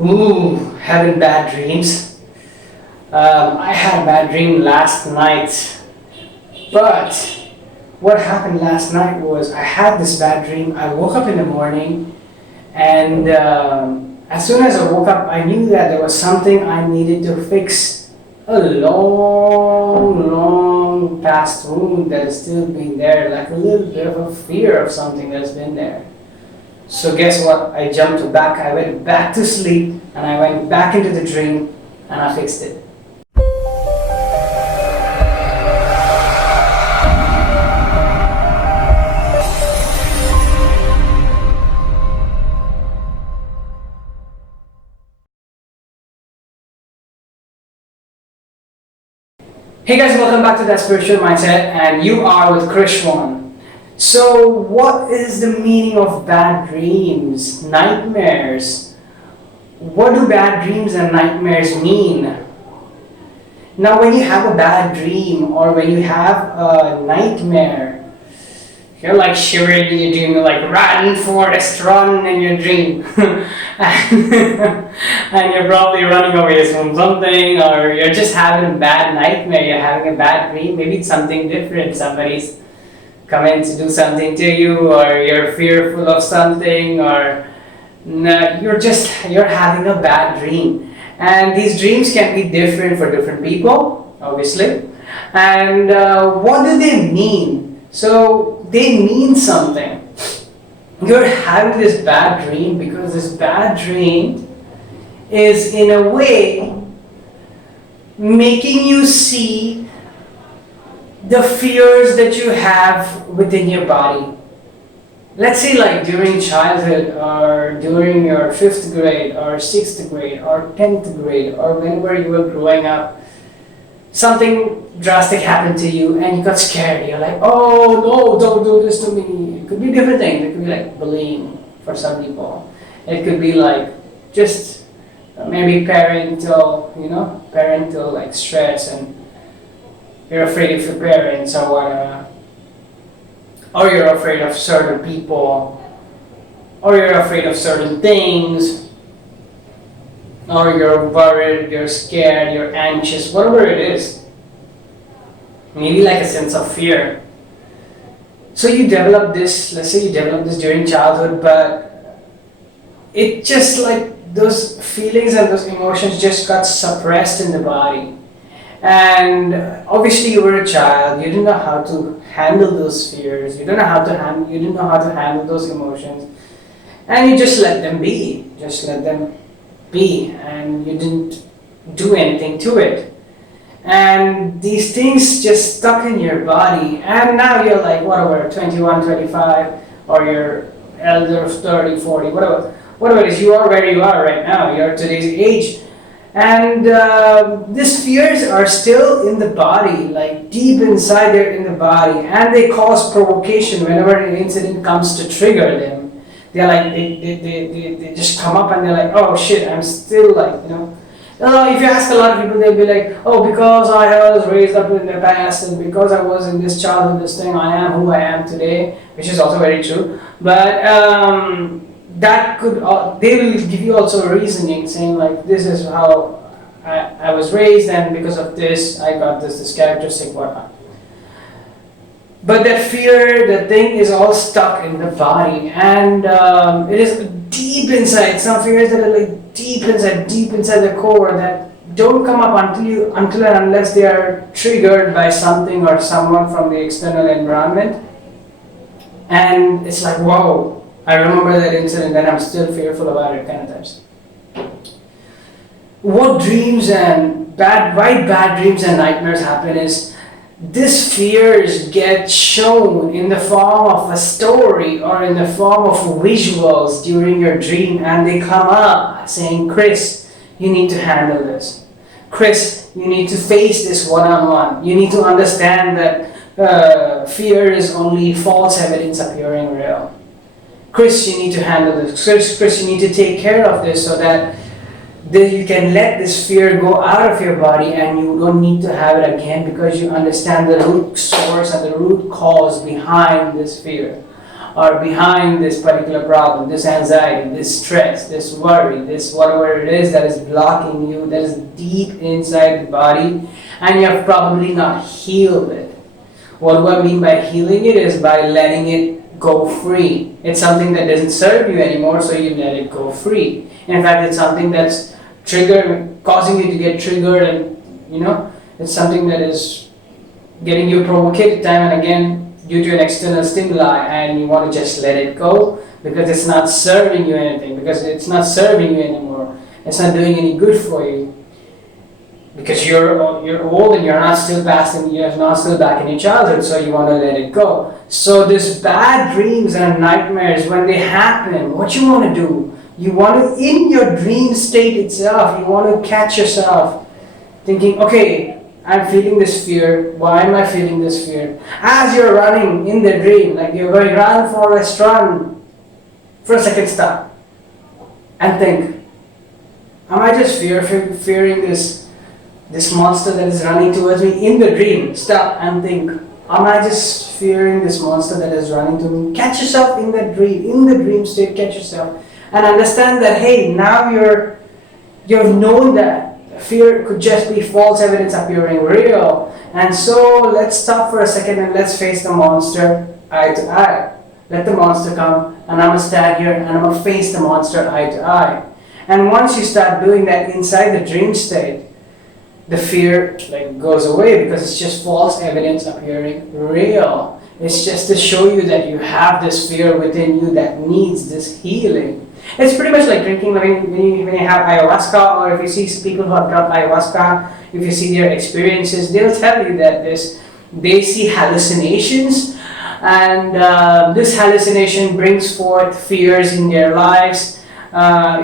Ooh, having bad dreams. I had a bad dream last night, but what happened last night was I had this bad dream. I woke up in the morning, and as soon as I woke up, I knew that there was something I needed to fix. A long, long past wound that has still been there, like a little bit of a fear of something that's been there. So guess what? I jumped back, I went back to sleep, and I went back into the dream, and I fixed it. Hey guys, welcome back to That Spiritual Mindset, and you are with Krishwan. So, what is the meaning of bad dreams, nightmares? What do bad dreams and nightmares mean? Now, when you have a bad dream or when you have a nightmare, you're like shivering in your dream, you're like run, Forrest, run in your dream. And you're probably running away from something, or you're just having a bad nightmare, you're having a bad dream. Maybe it's something different, somebody's coming to do something to you, or you're fearful of something, or no, you're having a bad dream. And these dreams can be different for different people, obviously. And what do they mean? So they mean something. You're having this bad dream because this bad dream is in a way making you see the fears that you have within your body. Let's say like during childhood, or during your 5th grade or 6th grade or 10th grade, or whenever you were growing up, something drastic happened to you and you got scared. You're like, oh no, don't do this to me. It could be different things. It could be like bullying for some people. It could be like just maybe parental like stress, and you're afraid of your parents or whatever. Or you're afraid of certain people, or you're afraid of certain things, or you're worried, you're scared, you're anxious, whatever it is. Maybe like a sense of fear. So you develop this, let's say you develop this during childhood, but it just like those feelings and those emotions just got suppressed in the body. And obviously you were a child, you didn't know how to handle those fears, you didn't know how to handle those emotions, and you just let them be, and you didn't do anything to it. And these things just stuck in your body, and now you're like whatever, 21, 25, or you're elder, 30, 40, whatever it is, you are where you are right now, you're today's age. And these fears are still in the body, like deep inside there in the body, and they cause provocation whenever an incident comes to trigger them. They're like, they just come up and they're like, oh shit, I'm still like, if you ask a lot of people, they'll be like, oh, because I was raised up in the past, and because I was in this childhood, this thing, I am who I am today, which is also very true. But that could, they will give you also a reasoning saying like, this is how I was raised, and because of this, I got this characteristic, whatnot. But that fear, the thing is all stuck in the body, and it is deep inside. Some fears that are like deep inside the core, that don't come up until and unless they are triggered by something or someone from the external environment. And it's like, whoa, I remember that incident and I'm still fearful about it, kind of times. Why bad dreams and nightmares happen is these fears get shown in the form of a story or in the form of visuals during your dream, and they come up saying, Chris, you need to handle this. Chris, you need to face this one-on-one. You need to understand that fear is only false evidence appearing real. Chris, you need to handle this. Chris, you need to take care of this so that you can let this fear go out of your body and you don't need to have it again, because you understand the root source and the root cause behind this fear. are behind this particular problem, this anxiety, this stress, this worry, this whatever it is that is blocking you, that is deep inside the body, and you have probably not healed it. What do I mean by healing it is by letting it go free. It's something that doesn't serve you anymore, so you let it go free. In fact, it's something that's causing you to get triggered, and it's something that is getting you provoked time and again due to an external stimuli, and you want to just let it go because it's not serving you anything, because it's not serving you anymore. It's not doing any good for you. Because you're old and you're not still back in your childhood, so you want to let it go. So these bad dreams and nightmares, when they happen, what you want to do, you want to, in your dream state itself, you want to catch yourself thinking, okay, I'm feeling this fear. Why am I feeling this fear? As you're running in the dream, like you're going run, Forrest, run, for a second stop and think, am I just fearing this monster that is running towards me in the dream? Stop and think, am I just fearing this monster that is running to me? Catch yourself in the dream state, catch yourself and understand that, hey, now you've known that fear could just be false evidence appearing real. And so let's stop for a second and let's face the monster eye to eye. Let the monster come, and I'm going to stand here and I'm going to face the monster eye to eye. And once you start doing that inside the dream state, the fear goes away, because it's just false evidence appearing real. It's just to show you that you have this fear within you that needs this healing. It's pretty much like drinking, when you have ayahuasca, or if you see people who have drunk ayahuasca, if you see their experiences, they'll tell you that they see hallucinations, and this hallucination brings forth fears in their lives,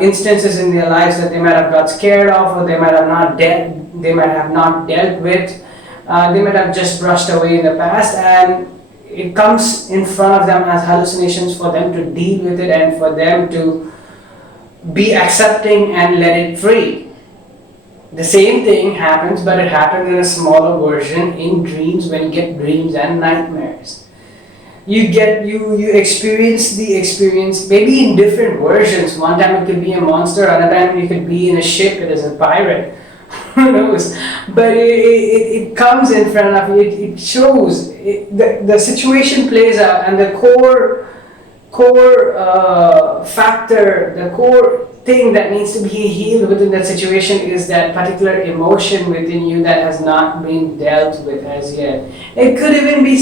instances in their lives that they might have got scared of, or they might have not dealt with, they might have just brushed away in the past, and it comes in front of them as hallucinations for them to deal with it and for them to be accepting and let it free. The same thing happens, but it happens in a smaller version in dreams, when you get dreams and nightmares. You experience the experience maybe in different versions. One time it could be a monster, another time you could be in a ship, it is a pirate. Who knows? But it comes in front of you, it shows, the situation plays out, and the core factor, the core thing that needs to be healed within that situation is that particular emotion within you that has not been dealt with as yet. It could even be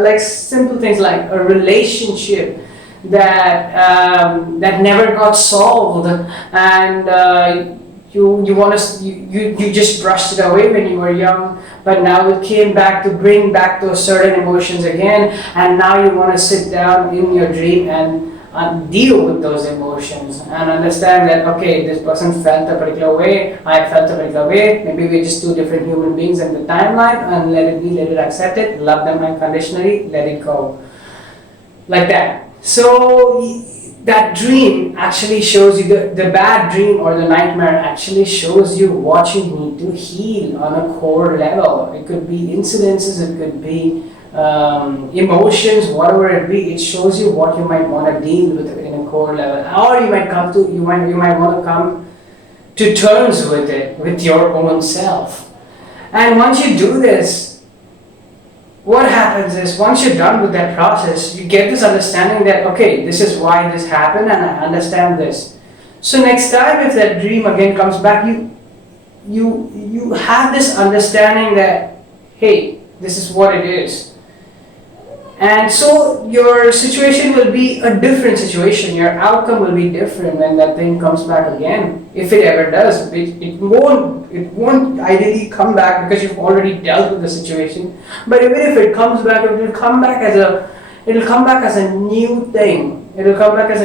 like simple things like a relationship that never got solved, and you just brushed it away when you were young, but now it came back to bring back those certain emotions again, and now you want to sit down in your dream and deal with those emotions and understand that, okay, this person felt a particular way, I felt a particular way, maybe we're just two different human beings in the timeline, and let it be, let it accept it, love them unconditionally, let it go. Like that. So that dream actually shows you, the bad dream or the nightmare actually shows you what you need to heal on a core level. It could be incidences, it could be emotions, whatever it be. It shows you what you might want to deal with in a core level, or you might want to come to terms with it, with your own self. And once you do this, what happens is, once you're done with that process, you get this understanding that, okay, this is why this happened, and I understand this. So next time if that dream again comes back, you have this understanding that, hey, this is what it is. And so your situation will be a different situation. Your outcome will be different when that thing comes back again. If it ever does, it won't ideally come back because you've already dealt with the situation. But even if it comes back, it will come back as a new thing. It will come back as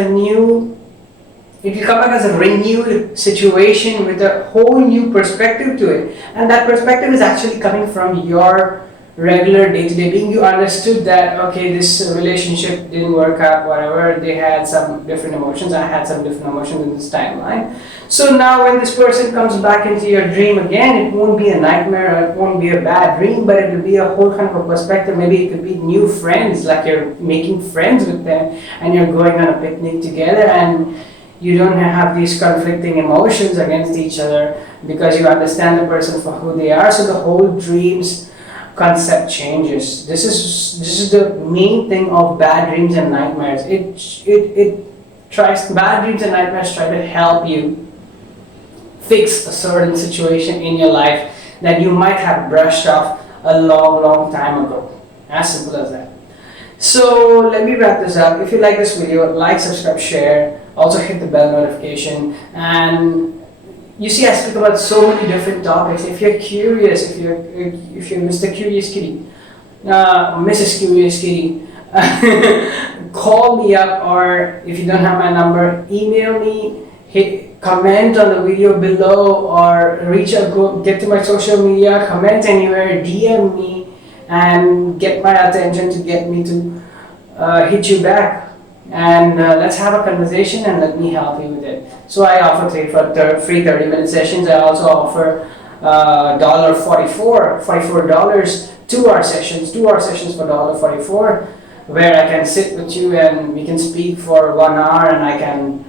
a renewed situation with a whole new perspective to it. And that perspective is actually coming from your regular day-to-day being. You understood that, okay, this relationship didn't work out, whatever, they had some different emotions, I had some different emotions in this timeline. So now when this person comes back into your dream again, it won't be a nightmare, or it won't be a bad dream, but it will be a whole kind of a perspective. Maybe it could be new friends, like you're making friends with them and you're going on a picnic together, and you don't have these conflicting emotions against each other because you understand the person for who they are. So the whole dreams concept changes. This is the main thing of bad dreams and nightmares. It tries, bad dreams and nightmares try to help you fix a certain situation in your life that you might have brushed off a long time ago. As simple as that. So let me wrap this up. If you like this video, like, subscribe, share. Also hit the bell notification. And you see, I speak about so many different topics. If you're curious, if you're Mr. Curious Kitty, Mrs. Curious Kitty, call me up, or if you don't have my number, email me, hit comment on the video below, or reach out, go get to my social media, comment anywhere, DM me, and get my attention to get me to hit you back. And let's have a conversation and let me help you with it. So I offer free 30-minute sessions. I also offer $44 2-hour sessions for $44, where I can sit with you and we can speak for 1 hour, and I can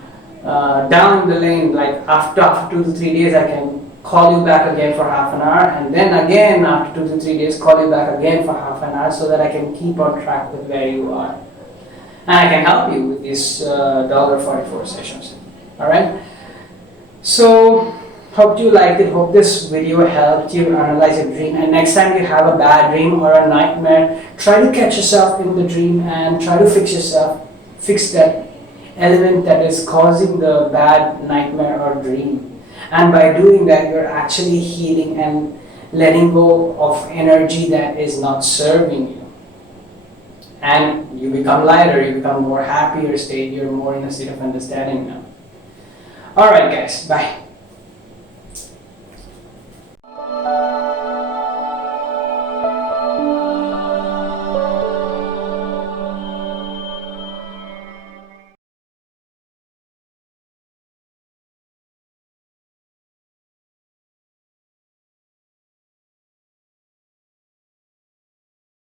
down the lane, like after 2 to 3 days, I can call you back again for half an hour, and then again after 2 to 3 days call you back again for half an hour, so that I can keep on track with where you are. And I can help you with these $44 sessions. Alright? So, hope you liked it. Hope this video helped you analyze your dream. And next time you have a bad dream or a nightmare, try to catch yourself in the dream and try to fix yourself. Fix that element that is causing the bad nightmare or dream. And by doing that, you're actually healing and letting go of energy that is not serving you. And you become lighter, you become more happier state, you're more in a state of understanding now. Alright guys, bye.